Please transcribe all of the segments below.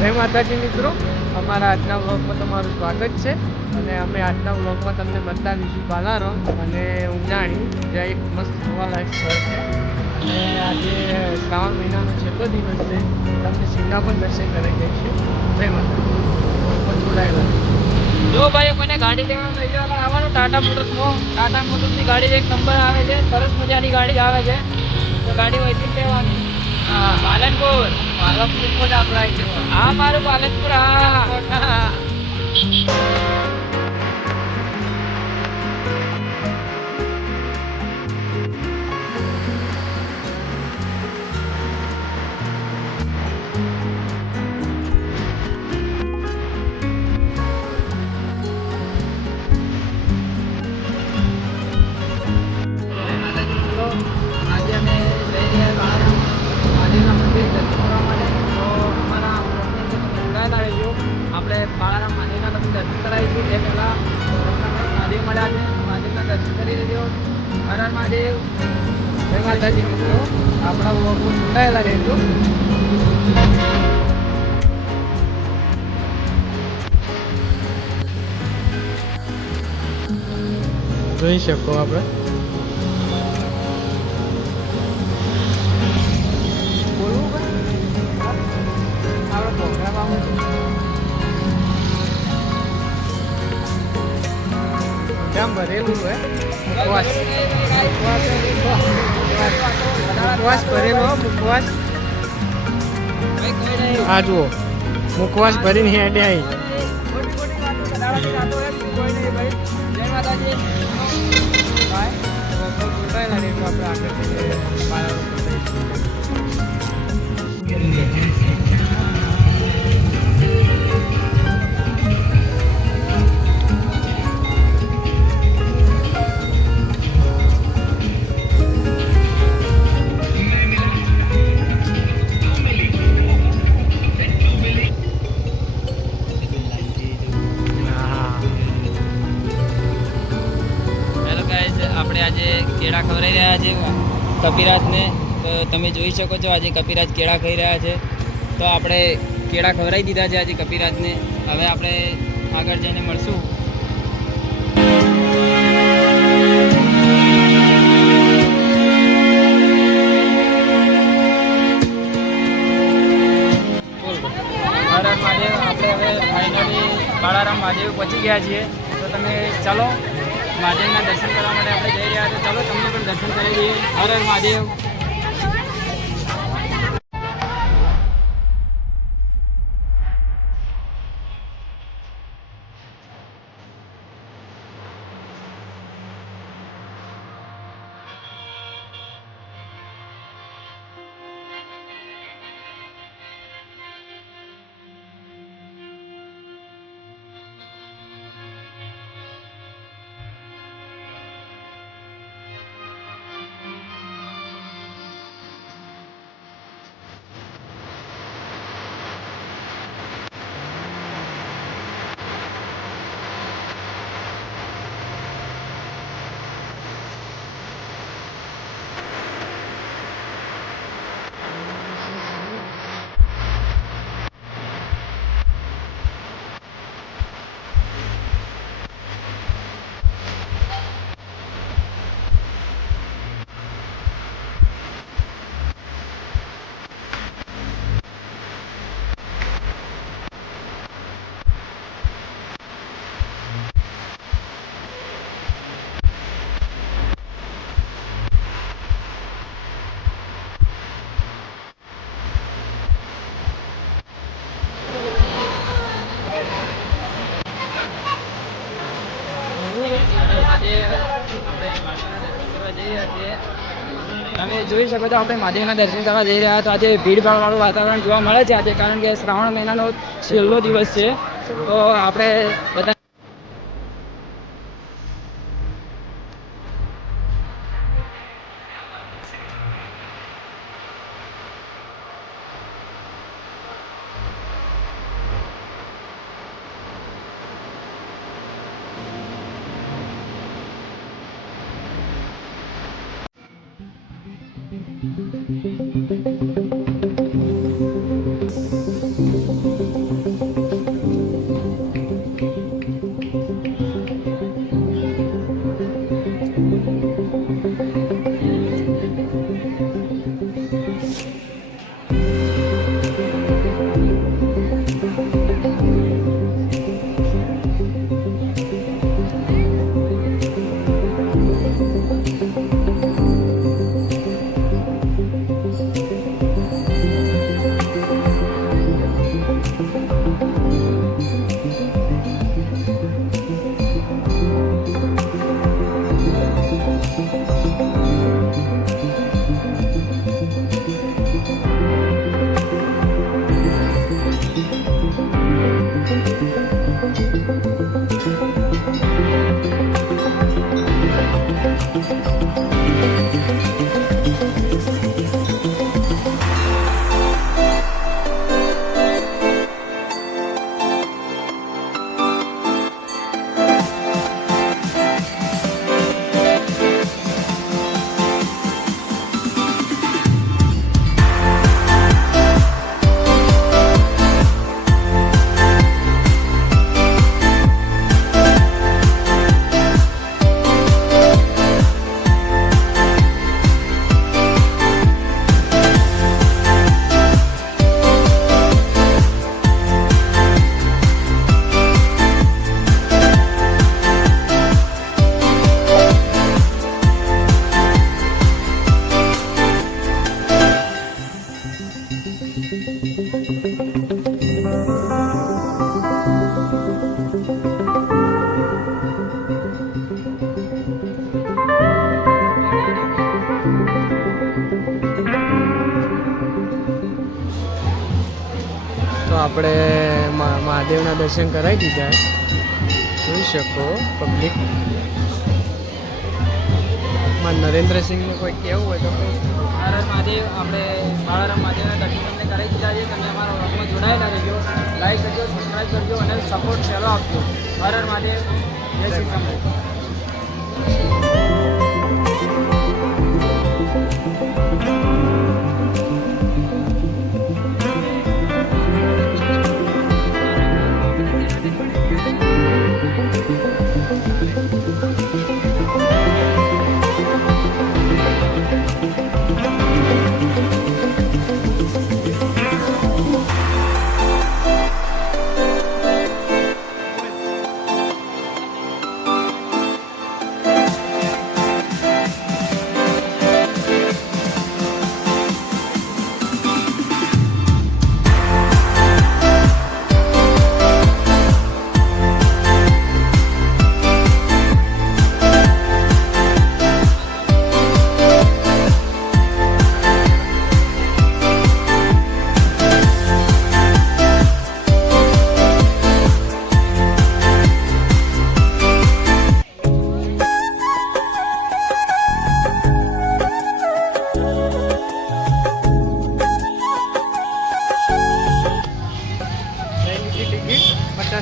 જય માતાજી મિત્રો, અમારા આજના વ્લોગમાં તમારું સ્વાગત છે. અને અમે આજના વ્લોગમાં તમને બતાવીશું બાલારામ અને ઉંજાણી, જે એક મસ્ત જોવાલાયક સ્થળ છે. અને આજે શ્રાવણ મહિનાનો છેલ્લો દિવસ છે. તમને સીધા પણ દર્શન કરી જઈશું. જય માતાજી. જોડાયેલા જો ભાઈ કોઈને ગાડી લેવાનું લઈ જવાનું આવવાનું ટાટા મોટર્સની ગાડી એક નંબર આવે છે. સરસ મજાની ગાડી આવે છે, તો ગાડી વહીથી લેવાની. હા, પાલનપુર. પાલનપુર આપણા હા, મારું પાલનપુર. હા. આજે અમે જઈ રહ્યા મહાદેવના મંદિર દર્શન કરવા માટે. તો અમારા જોડાયેલા રહેજો. આપણે બાળારામ મહાદેવના તમે દર્શન કરાવીશું. એ પહેલાં મહાદેવ મળ્યા છે, મહાદેવના દર્શન કરી લેજો. હર હર મહાદેવ. જય માતાજી મિત્રો, આપણા વ્લોગમાં જોડાયેલા રહેજો. જોઈ શકો આપણે કેમ ભરેલું હે મુખવાસ ભરેલો મુખવાસ. આ જુઓ મુખવાસ ભરીને હેડે આવી. આપણે આજે કેળા ખવડાવી રહ્યા છે કપિરાજને. તો તમે જોઈ શકો છો આજે કપિરાજ કેળા ખાઈ રહ્યા છે. તો આપણે કેળા ખવડાવી દીધા છે આજે કપિરાજને. હવે આપણે આગળ જઈને મળશું. હર હર મહાદેવ. આપણે હવે ફાઇનલી બાળારામ મહાદેવ પહોંચી ગયા છીએ. તો તમે ચાલો મહાદેવના દર્શન કરવા માટે આપણે જઈ રહ્યા છીએ. ચાલો તમને પણ દર્શન કરી દઈએ. હર હર મહાદેવ. તમે જોઈ શકો છો આપણે મહાદેવના દર્શન કરવા જઈ રહ્યા. તો આજે ભીડભાડવાળું વાતાવરણ જોવા મળે છે આજે, કારણ કે શ્રાવણ મહિનાનો છેલ્લો દિવસ છે. તો આપણે બધા તો આપણે મહાદેવના દર્શન કરાવી દીધા. જોઈ શકો પબ્લિક. નરેન્દ્રસિંહને કોઈ કહેવું હોય તો બાળારામ મહાદેવ, આપણે બાળારામ મહાદેવના દર્શન તમને કરાવી દીધા છે. તમે અમારા વ્લોગમાં જોડાયેલા રહેજો, લાઈક કરજો, સબસ્ક્રાઈબ કરજો અને સપોર્ટ સહેલો આપજો. હર હર મહાદેવ, જય શ્રી કૃષ્ણ.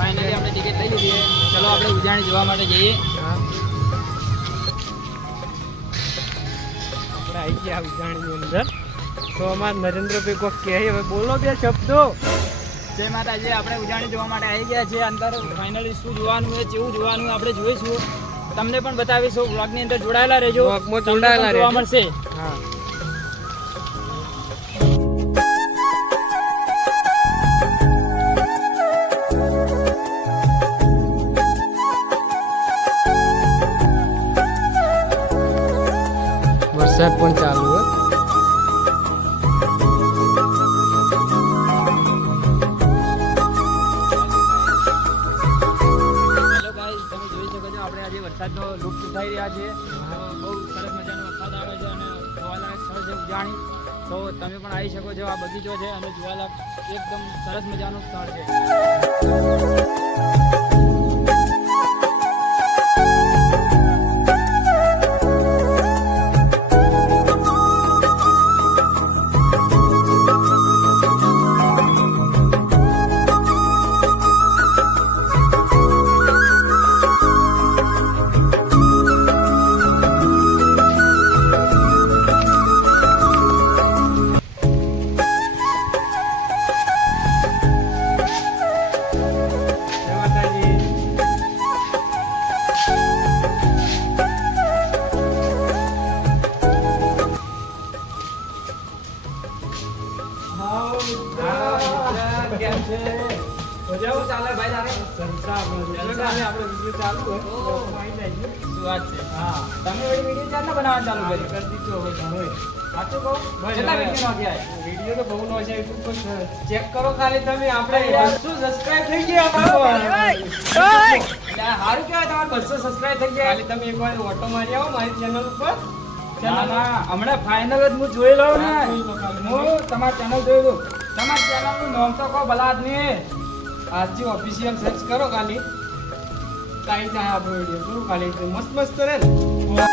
ફાઇનલી આપણે ટિકિટ લઈ લીધી છે. ચલો આપણે ઉજાણી જોવા માટે જઈએ. આપણે આવી ગયા ઉજાણીની અંદર. તો અમારા નરેન્દ્રભાઈ કોઈ કહે હવે બોલો બે શબ્દો. જય માતાજી. આપણે ઉજાણી જોવા માટે આવી ગયા છીએ. અંદર ફાઇનલી શું જોવાનું છે, કેવું જોવાનું આપણે જોઈશું, તમને પણ બતાવીશું. વ્લોગની અંદર જોડાયેલા રહેજો, વ્લોગમાં જોડાયેલા જોવા મળશે. હા. વરસાદ પણ ચાલુ હોય. હેલો ગાઈસ, તમે જોઈ શકો છો આપણે આજે વરસાદનો લુપ્ત ઉઠાઈ રહ્યા છીએ. બહુ સરસ મજાનો વરસાદ આવે છે અને જોવાલાયક સ્થળ છે ઉજાણી. તો તમે પણ આવી શકો છો. આ બગીચો છે અને જોવાલાયક એકદમ સરસ મજાનું સ્થળ છે. જય માતાજી. કેમ છે? મજામાં ચાલે ભાઈ તારે? આપણે વિડીયો ચાલુ હોય તો ઓહ. આવી જાય. શું વાત છે? હા. તમે વળી વિડીયો ચાલને બનાવવાનું ચાલુ ચાલુ કર્યું? કરી દીધું હવે ઘણોય. સાચું કહું? બસ કેટલા હવે. વિડીયો નાખ્યા? વિડીયો તો બહુ નો છે. YouTube પર ચેક કરો ખાલી તમે. આપણે 200 સબસ્ક્રાઇબ થઈ ગયા અમારું. એટલે આ સારું કહેવાય, તમારે 200 સબસ્ક્રાઇબ થઈ ગયા. ખાલી તમે એકવાર ઓટો મારી આવો મારી ચેનલ ઉપર. ના, ના, હમણાં ફાઇનલ જ હું જોઈ લઉં ને. હા, જોઈ લો ખાલી. હું તમારી ચેનલ જોઈ લઉં. તમારી ચેનલનું નામ તો કહો ભલા આદમી. આજથી ઓફિશિયલ સર્ચ કરો ખાલી. કાઈ જાય આપણો વિડીયો કરું ખાલી. મસ્ત મસ્ત રહે ને.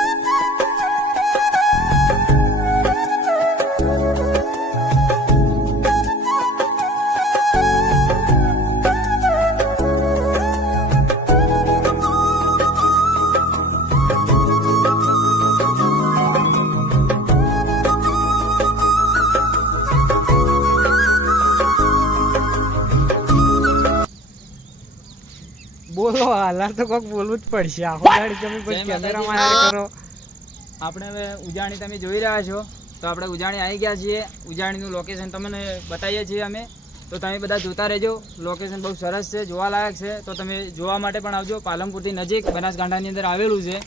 બોલો હાલા તો કોક બોલવું જ પડશે. આખો દાડી તમે પછી જય માતાજી. કેમેરામાં હાર કરો. આપણે હવે ઉજાણી તમે જોઈ રહ્યા છો. તો આપણે ઉજાણી આવી ગયા છીએ. ઉજાણીનું લોકેશન તમને બતાવીએ છીએ અમે. તો તમે બધા જોતા રહેજો. લોકેશન બહુ સરસ છે, જોવાલાયક છે. તો તમે જોવા માટે પણ આવજો. પાલનપુરથી નજીક બનાસકાંઠાની અંદર આવેલું છે.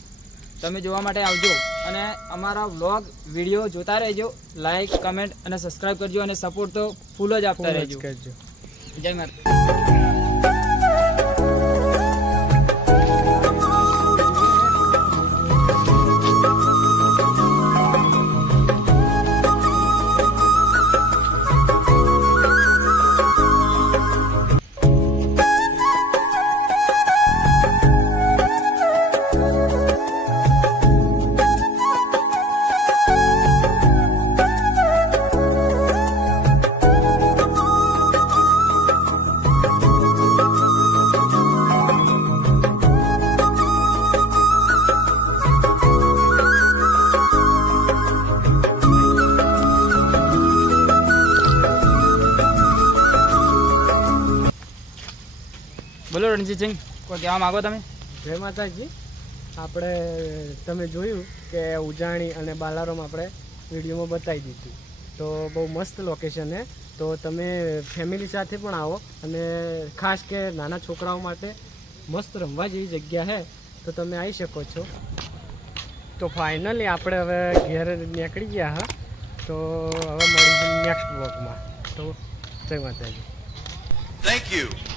તમે જોવા માટે આવજો અને અમારા વ્લોગ વિડીયો જોતા રહેજો. લાઈક, કમેન્ટ અને સબસ્ક્રાઇબ કરજો અને સપોર્ટ તો ફૂલ જ આપતા રહેજો. કરજો. જય માતા. બોલો રણજીતસિંહ, કોઈ કહેવા માગો તમે? જય માતાજી. આપણે તમે જોયું કે ઉજાણી અને બાલારામ આપણે વિડીયોમાં બતાવી દીધું, તો બહુ મસ્ત લોકેશન છે. તો તમે ફેમિલી સાથે પણ આવો, અને ખાસ કે નાના છોકરાઓ માટે મસ્ત રમવા જેવી જગ્યા છે, તો તમે આવી શકો છો. તો ફાઇનલી આપણે હવે ઘેર નીકળી ગયા હા. તો હવે મળીશું નેક્સ્ટ બ્લોગમાં. તો જય માતાજી. Thank you.